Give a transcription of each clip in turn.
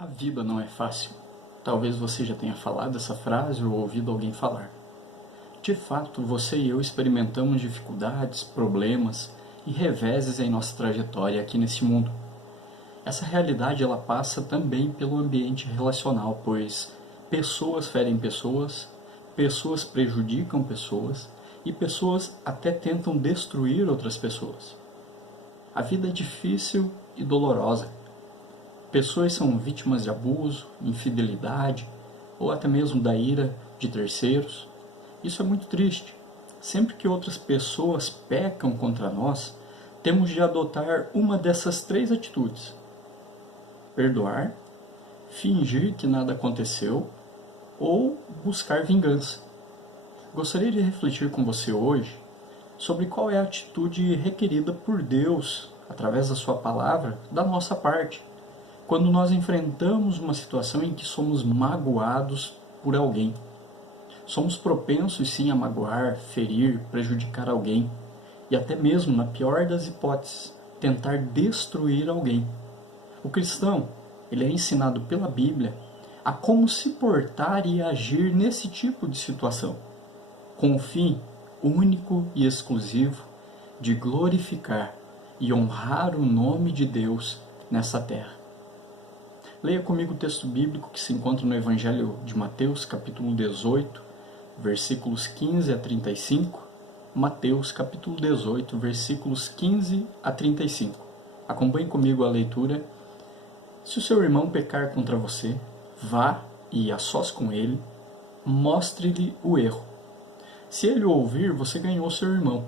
A vida não é fácil. Talvez você já tenha falado essa frase ou ouvido alguém falar. De fato, você e eu experimentamos dificuldades, problemas e reveses em nossa trajetória aqui nesse mundo. Essa realidade ela passa também pelo ambiente relacional, pois pessoas ferem pessoas, pessoas prejudicam pessoas e pessoas até tentam destruir outras pessoas. A vida é difícil e dolorosa. Pessoas são vítimas de abuso, infidelidade ou até mesmo da ira de terceiros. Isso é muito triste. Sempre que outras pessoas pecam contra nós, temos de adotar uma dessas três atitudes: perdoar, fingir que nada aconteceu ou buscar vingança. Gostaria de refletir com você hoje sobre qual é a atitude requerida por Deus, através da sua palavra, da nossa parte, quando nós enfrentamos uma situação em que somos magoados por alguém. Somos propensos sim a magoar, ferir, prejudicar alguém e até mesmo, na pior das hipóteses, tentar destruir alguém. O cristão, ele é ensinado pela Bíblia a como se portar e agir nesse tipo de situação, com o fim único e exclusivo de glorificar e honrar o nome de Deus nessa terra. Leia comigo o texto bíblico que se encontra no Evangelho de Mateus, capítulo 18, versículos 15 a 35. Mateus, capítulo 18, versículos 15 a 35. Acompanhe comigo a leitura. Se o seu irmão pecar contra você, vá e, a sós com ele, mostre-lhe o erro. Se ele o ouvir, você ganhou seu irmão.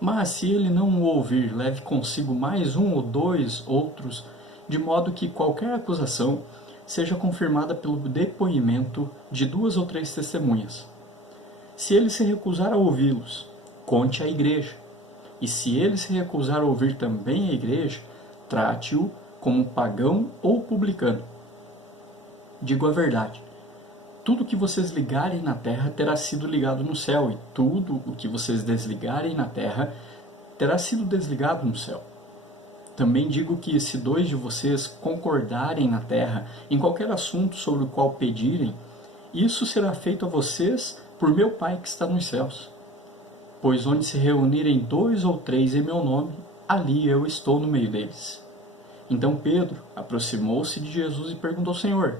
Mas se ele não o ouvir, leve consigo mais um ou dois outros, de modo que qualquer acusação seja confirmada pelo depoimento de 2 ou 3 testemunhas. Se ele se recusar a ouvi-los, conte à igreja. E se ele se recusar a ouvir também a igreja, trate-o como pagão ou publicano. Digo a verdade: tudo o que vocês ligarem na terra terá sido ligado no céu, e tudo o que vocês desligarem na terra terá sido desligado no céu. Também digo que se 2 de vocês concordarem na terra em qualquer assunto sobre o qual pedirem, isso será feito a vocês por meu Pai que está nos céus. Pois onde se reunirem 2 ou 3 em meu nome, ali eu estou no meio deles. Então Pedro aproximou-se de Jesus e perguntou ao Senhor: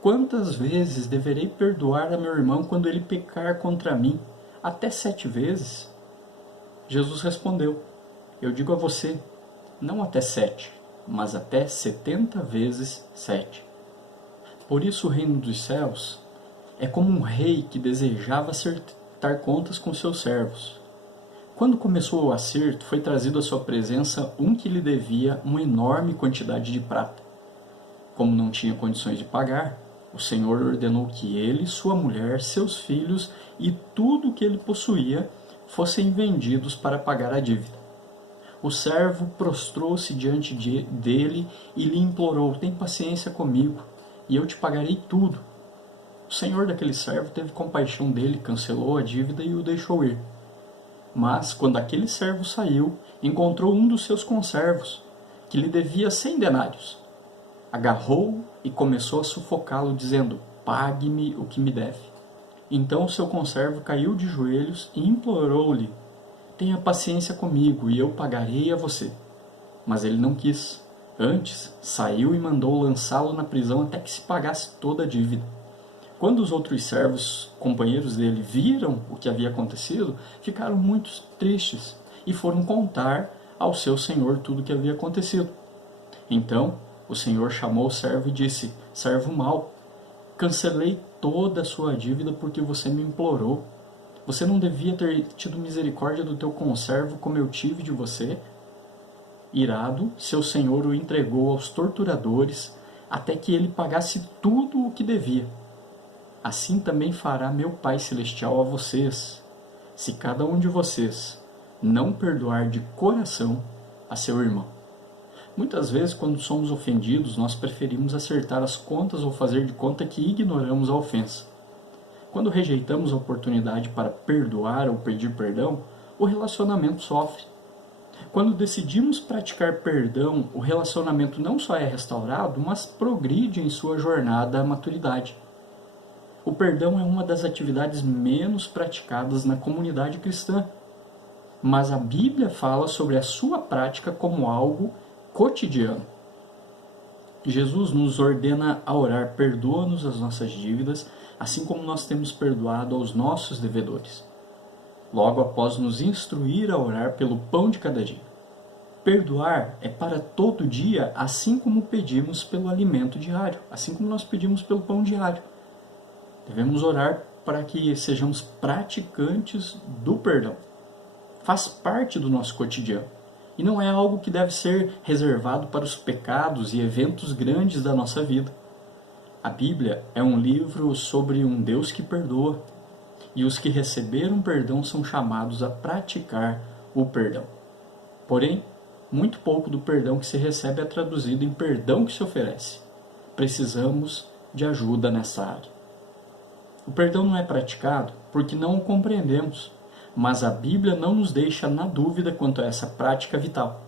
quantas vezes deverei perdoar a meu irmão quando ele pecar contra mim? Até 7 vezes? Jesus respondeu: eu digo a você, não até 7, mas até 70 vezes 7. Por isso o reino dos céus é como um rei que desejava acertar contas com seus servos. Quando começou o acerto, foi trazido à sua presença um que lhe devia uma enorme quantidade de prata. Como não tinha condições de pagar, o Senhor ordenou que ele, sua mulher, seus filhos e tudo o que ele possuía fossem vendidos para pagar a dívida. O servo prostrou-se diante dele e lhe implorou: tem paciência comigo, e eu te pagarei tudo. O senhor daquele servo teve compaixão dele, cancelou a dívida e o deixou ir. Mas, quando aquele servo saiu, encontrou um dos seus conservos, que lhe devia 100 denários. Agarrou-o e começou a sufocá-lo, dizendo: pague-me o que me deve. Então o seu conservo caiu de joelhos e implorou-lhe: tenha paciência comigo e eu pagarei a você. Mas ele não quis. Antes, saiu e mandou lançá-lo na prisão até que se pagasse toda a dívida. Quando os outros servos, companheiros dele, viram o que havia acontecido, ficaram muito tristes e foram contar ao seu senhor tudo o que havia acontecido. Então, o senhor chamou o servo e disse: servo mau, cancelei toda a sua dívida porque você me implorou. Você não devia ter tido misericórdia do teu conservo como eu tive de você? Irado, seu senhor o entregou aos torturadores até que ele pagasse tudo o que devia. Assim também fará meu Pai Celestial a vocês, se cada um de vocês não perdoar de coração a seu irmão. Muitas vezes, quando somos ofendidos, nós preferimos acertar as contas ou fazer de conta que ignoramos a ofensa. Quando rejeitamos a oportunidade para perdoar ou pedir perdão, o relacionamento sofre. Quando decidimos praticar perdão, o relacionamento não só é restaurado, mas progride em sua jornada à maturidade. O perdão é uma das atividades menos praticadas na comunidade cristã, mas a Bíblia fala sobre a sua prática como algo cotidiano. Jesus nos ordena a orar: perdoa-nos as nossas dívidas, assim como nós temos perdoado aos nossos devedores. Logo após nos instruir a orar pelo pão de cada dia. Perdoar é para todo dia, assim como pedimos pelo alimento diário, assim como nós pedimos pelo pão diário. Devemos orar para que sejamos praticantes do perdão. Faz parte do nosso cotidiano. E não é algo que deve ser reservado para os pecados e eventos grandes da nossa vida. A Bíblia é um livro sobre um Deus que perdoa. E os que receberam perdão são chamados a praticar o perdão. Porém, muito pouco do perdão que se recebe é traduzido em perdão que se oferece. Precisamos de ajuda nessa área. O perdão não é praticado porque não o compreendemos, mas a Bíblia não nos deixa na dúvida quanto a essa prática vital.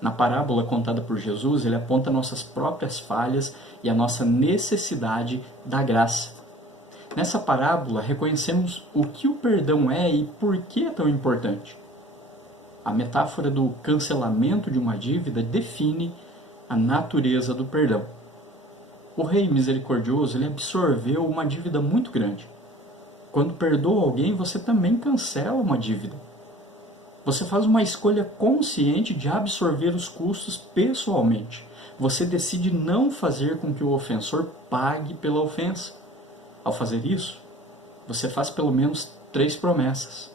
Na parábola contada por Jesus, ele aponta nossas próprias falhas e a nossa necessidade da graça. Nessa parábola, reconhecemos o que o perdão é e por que é tão importante. A metáfora do cancelamento de uma dívida define a natureza do perdão. O rei misericordioso ele absorveu uma dívida muito grande. Quando perdoa alguém, você também cancela uma dívida. Você faz uma escolha consciente de absorver os custos pessoalmente. Você decide não fazer com que o ofensor pague pela ofensa. Ao fazer isso, você faz pelo menos 3 promessas.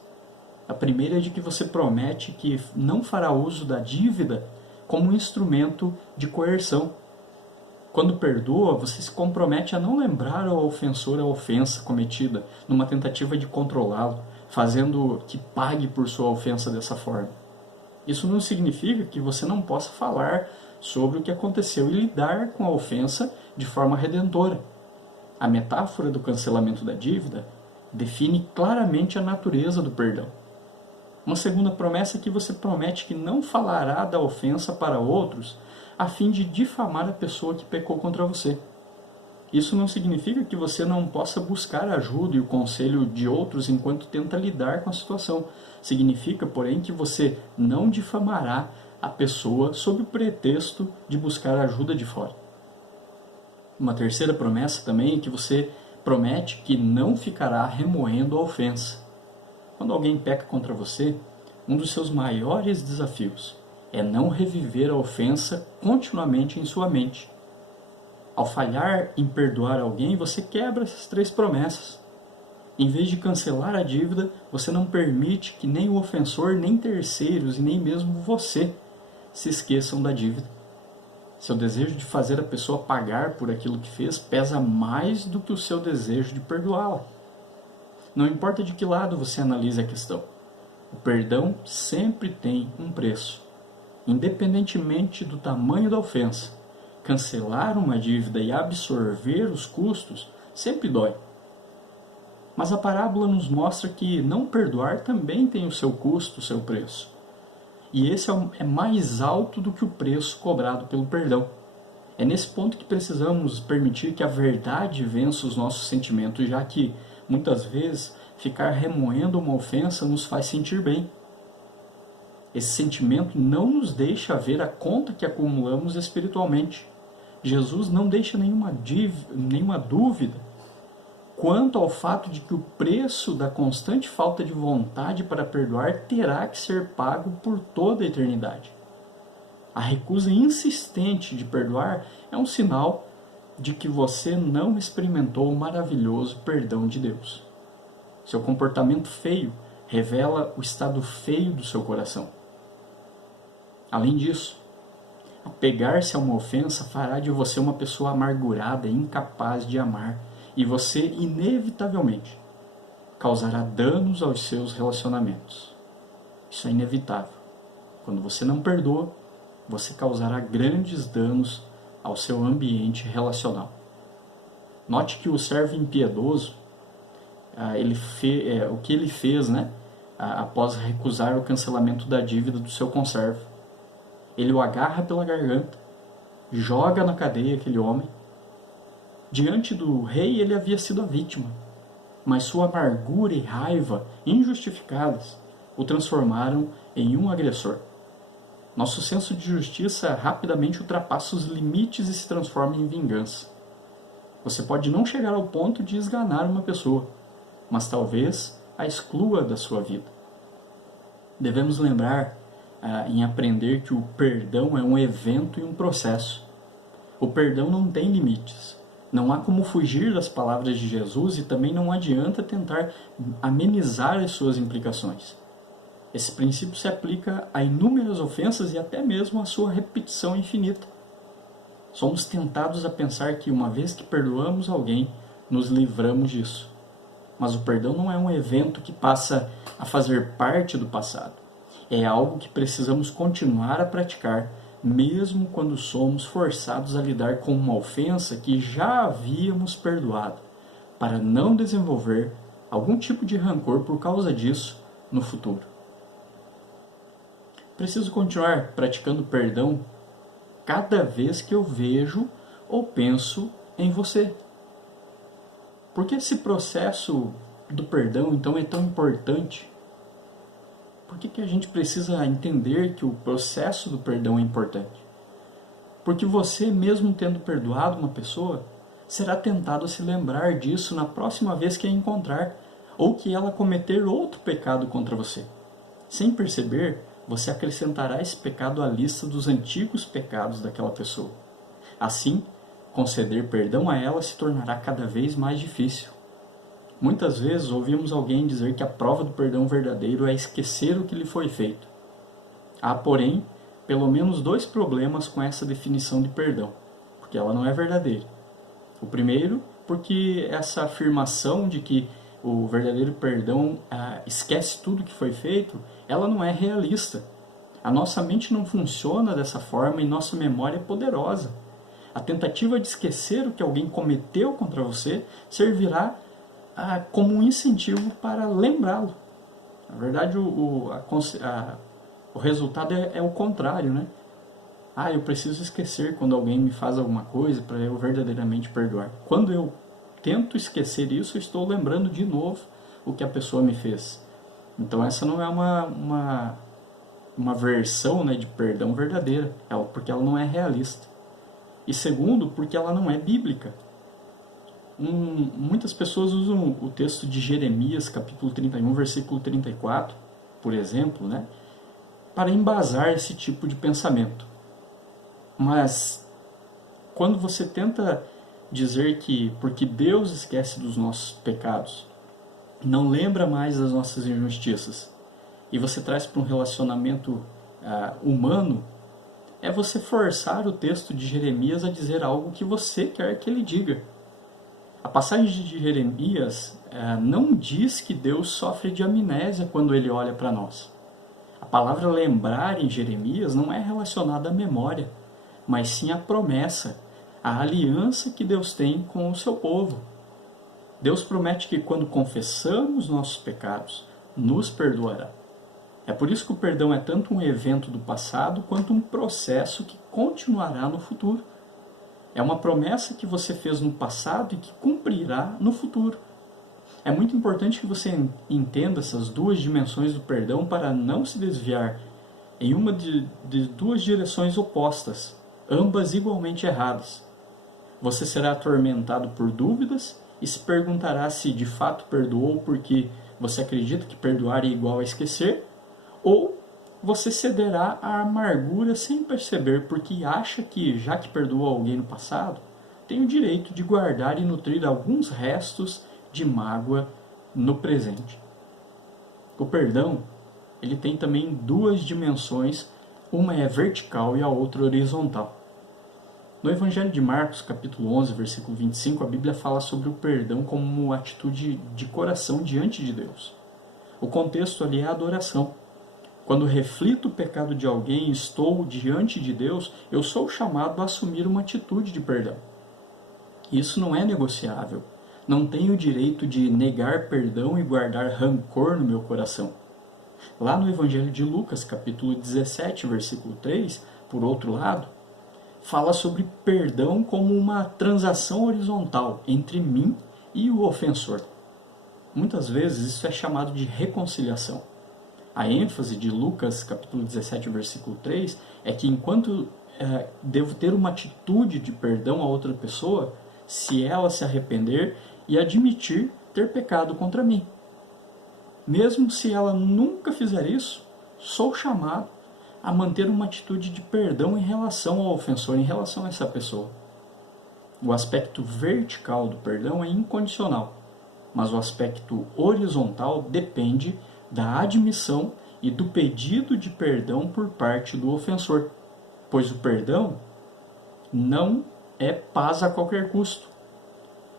A primeira é de que você promete que não fará uso da dívida como um instrumento de coerção. Quando perdoa, você se compromete a não lembrar ao ofensor a ofensa cometida, numa tentativa de controlá-lo, fazendo que pague por sua ofensa dessa forma. Isso não significa que você não possa falar sobre o que aconteceu e lidar com a ofensa de forma redentora. A metáfora do cancelamento da dívida define claramente a natureza do perdão. Uma segunda promessa é que você promete que não falará da ofensa para outros a fim de difamar a pessoa que pecou contra você. Isso não significa que você não possa buscar a ajuda e o conselho de outros enquanto tenta lidar com a situação. Significa, porém, que você não difamará a pessoa sob o pretexto de buscar ajuda de fora. Uma terceira promessa também é que você promete que não ficará remoendo a ofensa. Quando alguém peca contra você, um dos seus maiores desafios é não reviver a ofensa continuamente em sua mente. Ao falhar em perdoar alguém, você quebra essas 3 promessas. Em vez de cancelar a dívida, você não permite que nem o ofensor, nem terceiros e nem mesmo você se esqueçam da dívida. Seu desejo de fazer a pessoa pagar por aquilo que fez pesa mais do que o seu desejo de perdoá-la. Não importa de que lado você analise a questão, o perdão sempre tem um preço. Independentemente do tamanho da ofensa, cancelar uma dívida e absorver os custos sempre dói. Mas a parábola nos mostra que não perdoar também tem o seu custo, o seu preço. E esse é mais alto do que o preço cobrado pelo perdão. É nesse ponto que precisamos permitir que a verdade vença os nossos sentimentos, já que, muitas vezes, ficar remoendo uma ofensa nos faz sentir bem. Esse sentimento não nos deixa ver a conta que acumulamos espiritualmente. Jesus não deixa nenhuma dúvida quanto ao fato de que o preço da constante falta de vontade para perdoar terá que ser pago por toda a eternidade. A recusa insistente de perdoar é um sinal de que você não experimentou o maravilhoso perdão de Deus. Seu comportamento feio revela o estado feio do seu coração. Além disso, apegar-se a uma ofensa fará de você uma pessoa amargurada e incapaz de amar, e você, inevitavelmente, causará danos aos seus relacionamentos. Isso é inevitável. Quando você não perdoa, você causará grandes danos ao seu ambiente relacional. Note que o servo impiedoso, o que ele fez, após recusar o cancelamento da dívida do seu conservo. Ele o agarra pela garganta, joga na cadeia aquele homem. Diante do rei ele havia sido a vítima, mas sua amargura e raiva injustificadas o transformaram em um agressor. Nosso senso de justiça rapidamente ultrapassa os limites e se transforma em vingança. Você pode não chegar ao ponto de esganar uma pessoa, mas talvez a exclua da sua vida. Devemos lembrar em aprender que o perdão é um evento e um processo. O perdão não tem limites. Não há como fugir das palavras de Jesus e também não adianta tentar amenizar as suas implicações. Esse princípio se aplica a inúmeras ofensas e até mesmo à sua repetição infinita. Somos tentados a pensar que uma vez que perdoamos alguém, nos livramos disso. Mas o perdão não é um evento que passa a fazer parte do passado. É algo que precisamos continuar a praticar, mesmo quando somos forçados a lidar com uma ofensa que já havíamos perdoado, para não desenvolver algum tipo de rancor por causa disso no futuro. Preciso continuar praticando perdão cada vez que eu vejo ou penso em você. Por que esse processo do perdão, então, é tão importante? Por que a gente precisa entender que o processo do perdão é importante? Porque você, mesmo tendo perdoado uma pessoa, será tentado a se lembrar disso na próxima vez que a encontrar, ou que ela cometer outro pecado contra você. Sem perceber, você acrescentará esse pecado à lista dos antigos pecados daquela pessoa. Assim, conceder perdão a ela se tornará cada vez mais difícil. Muitas vezes ouvimos alguém dizer que a prova do perdão verdadeiro é esquecer o que lhe foi feito. Há, porém, pelo menos 2 problemas com essa definição de perdão, porque ela não é verdadeira. O primeiro, porque essa afirmação de que o verdadeiro perdão esquece tudo que foi feito, ela não é realista. A nossa mente não funciona dessa forma e nossa memória é poderosa. A tentativa de esquecer o que alguém cometeu contra você servirá como um incentivo para lembrá-lo. Na verdade, o resultado é o contrário, né? Eu preciso esquecer quando alguém me faz alguma coisa para eu verdadeiramente perdoar. Quando eu tento esquecer isso, eu estou lembrando de novo o que a pessoa me fez. Então essa não é uma versão, né, de perdão verdadeira, porque ela não é realista. E segundo, porque ela não é bíblica. Muitas pessoas usam o texto de Jeremias, capítulo 31, versículo 34, por exemplo, né, para embasar esse tipo de pensamento. Mas quando você tenta dizer que porque Deus esquece dos nossos pecados, não lembra mais das nossas injustiças, e você traz para um relacionamento humano, é você forçar o texto de Jeremias a dizer algo que você quer que ele diga. A passagem de Jeremias não diz que Deus sofre de amnésia quando ele olha para nós. A palavra lembrar em Jeremias não é relacionada à memória, mas sim à promessa, à aliança que Deus tem com o seu povo. Deus promete que quando confessamos nossos pecados, nos perdoará. É por isso que o perdão é tanto um evento do passado quanto um processo que continuará no futuro. É uma promessa que você fez no passado e que cumprirá no futuro. É muito importante que você entenda essas 2 dimensões do perdão para não se desviar em uma de 2 direções opostas, ambas igualmente erradas. Você será atormentado por dúvidas e se perguntará se de fato perdoou porque você acredita que perdoar é igual a esquecer, ou você cederá à amargura sem perceber porque acha que, já que perdoou alguém no passado, tem o direito de guardar e nutrir alguns restos de mágoa no presente. O perdão, ele tem também 2 dimensões, uma é vertical e a outra horizontal. No Evangelho de Marcos, capítulo 11, versículo 25, a Bíblia fala sobre o perdão como uma atitude de coração diante de Deus. O contexto ali é a adoração. Quando reflito o pecado de alguém e estou diante de Deus, eu sou chamado a assumir uma atitude de perdão. Isso não é negociável. Não tenho o direito de negar perdão e guardar rancor no meu coração. Lá no Evangelho de Lucas, capítulo 17, versículo 3, por outro lado, fala sobre perdão como uma transação horizontal entre mim e o ofensor. Muitas vezes isso é chamado de reconciliação. A ênfase de Lucas, capítulo 17, versículo 3, é que enquanto devo ter uma atitude de perdão a outra pessoa, se ela se arrepender e admitir ter pecado contra mim. Mesmo se ela nunca fizer isso, sou chamado a manter uma atitude de perdão em relação ao ofensor, em relação a essa pessoa. O aspecto vertical do perdão é incondicional, mas o aspecto horizontal depende da admissão e do pedido de perdão por parte do ofensor, pois o perdão não é paz a qualquer custo.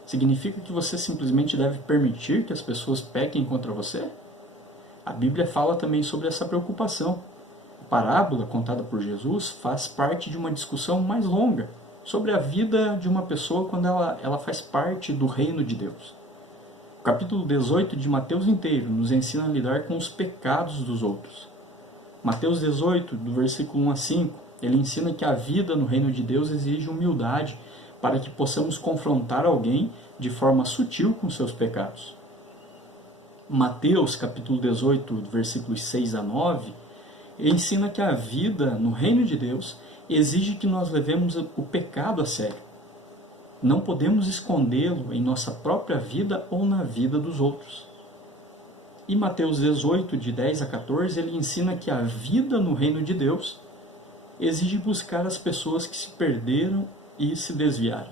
Significa que você simplesmente deve permitir que as pessoas pequem contra você? A Bíblia fala também sobre essa preocupação. A parábola contada por Jesus faz parte de uma discussão mais longa sobre a vida de uma pessoa quando ela faz parte do reino de Deus. O capítulo 18 de Mateus inteiro nos ensina a lidar com os pecados dos outros. Mateus 18, do versículo 1 a 5, ele ensina que a vida no reino de Deus exige humildade para que possamos confrontar alguém de forma sutil com seus pecados. Mateus, capítulo 18, versículos 6 a 9, ensina que a vida no reino de Deus exige que nós levemos o pecado a sério. Não podemos escondê-lo em nossa própria vida ou na vida dos outros. E Mateus 18, de 10 a 14, ele ensina que a vida no reino de Deus exige buscar as pessoas que se perderam e se desviaram.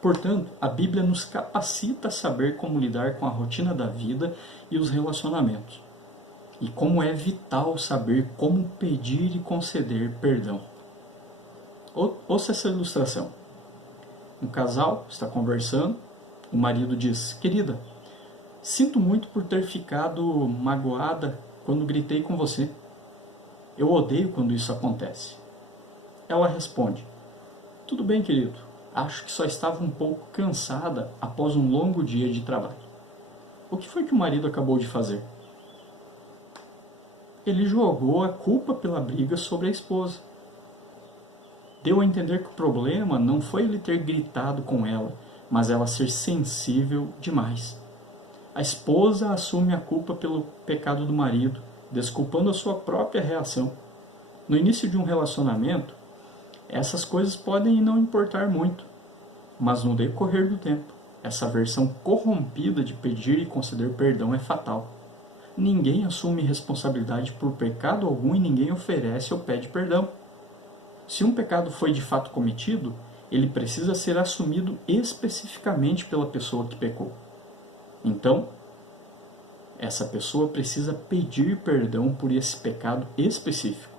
Portanto, a Bíblia nos capacita a saber como lidar com a rotina da vida e os relacionamentos. E como é vital saber como pedir e conceder perdão. Ouça essa ilustração. Um casal está conversando, o marido diz: querida, sinto muito por ter ficado magoada quando gritei com você. Eu odeio quando isso acontece. Ela responde: tudo bem, querido, acho que só estava um pouco cansada após um longo dia de trabalho. O que foi que o marido acabou de fazer? Ele jogou a culpa pela briga sobre a esposa. Deu a entender que o problema não foi ele ter gritado com ela, mas ela ser sensível demais. A esposa assume a culpa pelo pecado do marido, desculpando a sua própria reação. No início de um relacionamento, essas coisas podem não importar muito, mas no decorrer do tempo, essa versão corrompida de pedir e conceder perdão é fatal. Ninguém assume responsabilidade por pecado algum e ninguém oferece ou pede perdão. Se um pecado foi de fato cometido, ele precisa ser assumido especificamente pela pessoa que pecou. Então, essa pessoa precisa pedir perdão por esse pecado específico.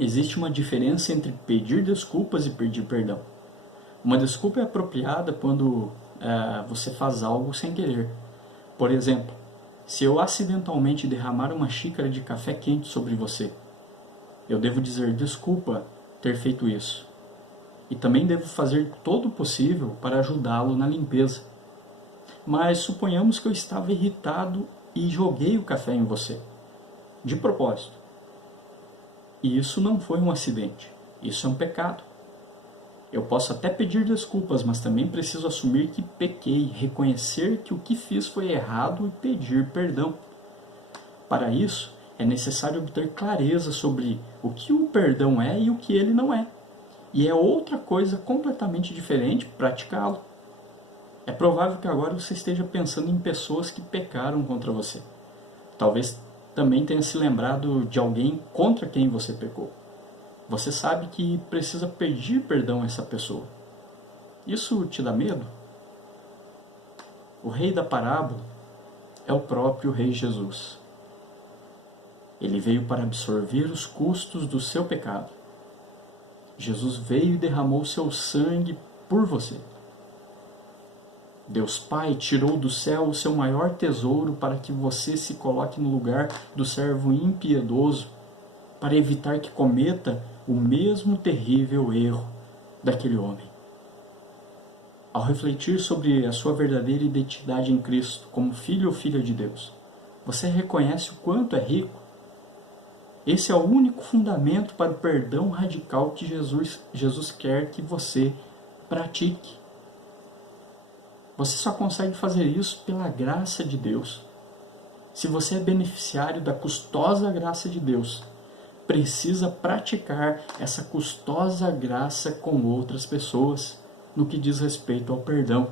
Existe uma diferença entre pedir desculpas e pedir perdão. Uma desculpa é apropriada quando você faz algo sem querer. Por exemplo, se eu acidentalmente derramar uma xícara de café quente sobre você, eu devo dizer desculpa ter feito isso. E também devo fazer todo o possível para ajudá-lo na limpeza. Mas suponhamos que eu estava irritado e joguei o café em você, de propósito. E isso não foi um acidente, isso é um pecado. Eu posso até pedir desculpas, mas também preciso assumir que pequei, reconhecer que o que fiz foi errado e pedir perdão. Para isso, é necessário obter clareza sobre o que o perdão é e o que ele não é. E é outra coisa completamente diferente praticá-lo. É provável que agora você esteja pensando em pessoas que pecaram contra você. Talvez também tenha se lembrado de alguém contra quem você pecou. Você sabe que precisa pedir perdão a essa pessoa. Isso te dá medo? O rei da parábola é o próprio Rei Jesus. Ele veio para absorver os custos do seu pecado. Jesus veio e derramou seu sangue por você. Deus Pai tirou do céu o seu maior tesouro para que você se coloque no lugar do servo impiedoso, para evitar que cometa o mesmo terrível erro daquele homem. Ao refletir sobre a sua verdadeira identidade em Cristo, como filho ou filha de Deus, Você reconhece o quanto é rico? Esse é o único fundamento para o perdão radical que Jesus quer que você pratique. Você só consegue fazer isso pela graça de Deus. Se você é beneficiário da custosa graça de Deus, precisa praticar essa custosa graça com outras pessoas no que diz respeito ao perdão.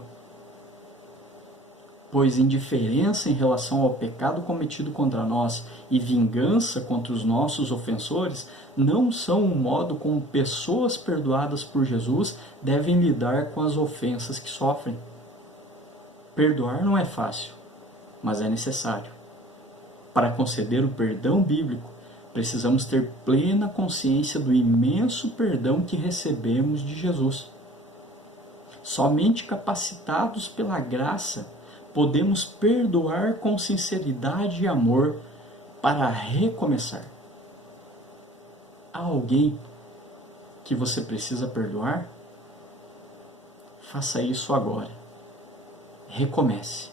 Pois indiferença em relação ao pecado cometido contra nós e vingança contra os nossos ofensores não são o modo como pessoas perdoadas por Jesus devem lidar com as ofensas que sofrem. Perdoar não é fácil, mas é necessário. Para conceder o perdão bíblico, precisamos ter plena consciência do imenso perdão que recebemos de Jesus. Somente capacitados pela graça, podemos perdoar com sinceridade e amor para recomeçar. Há alguém que você precisa perdoar? Faça isso agora. Recomece.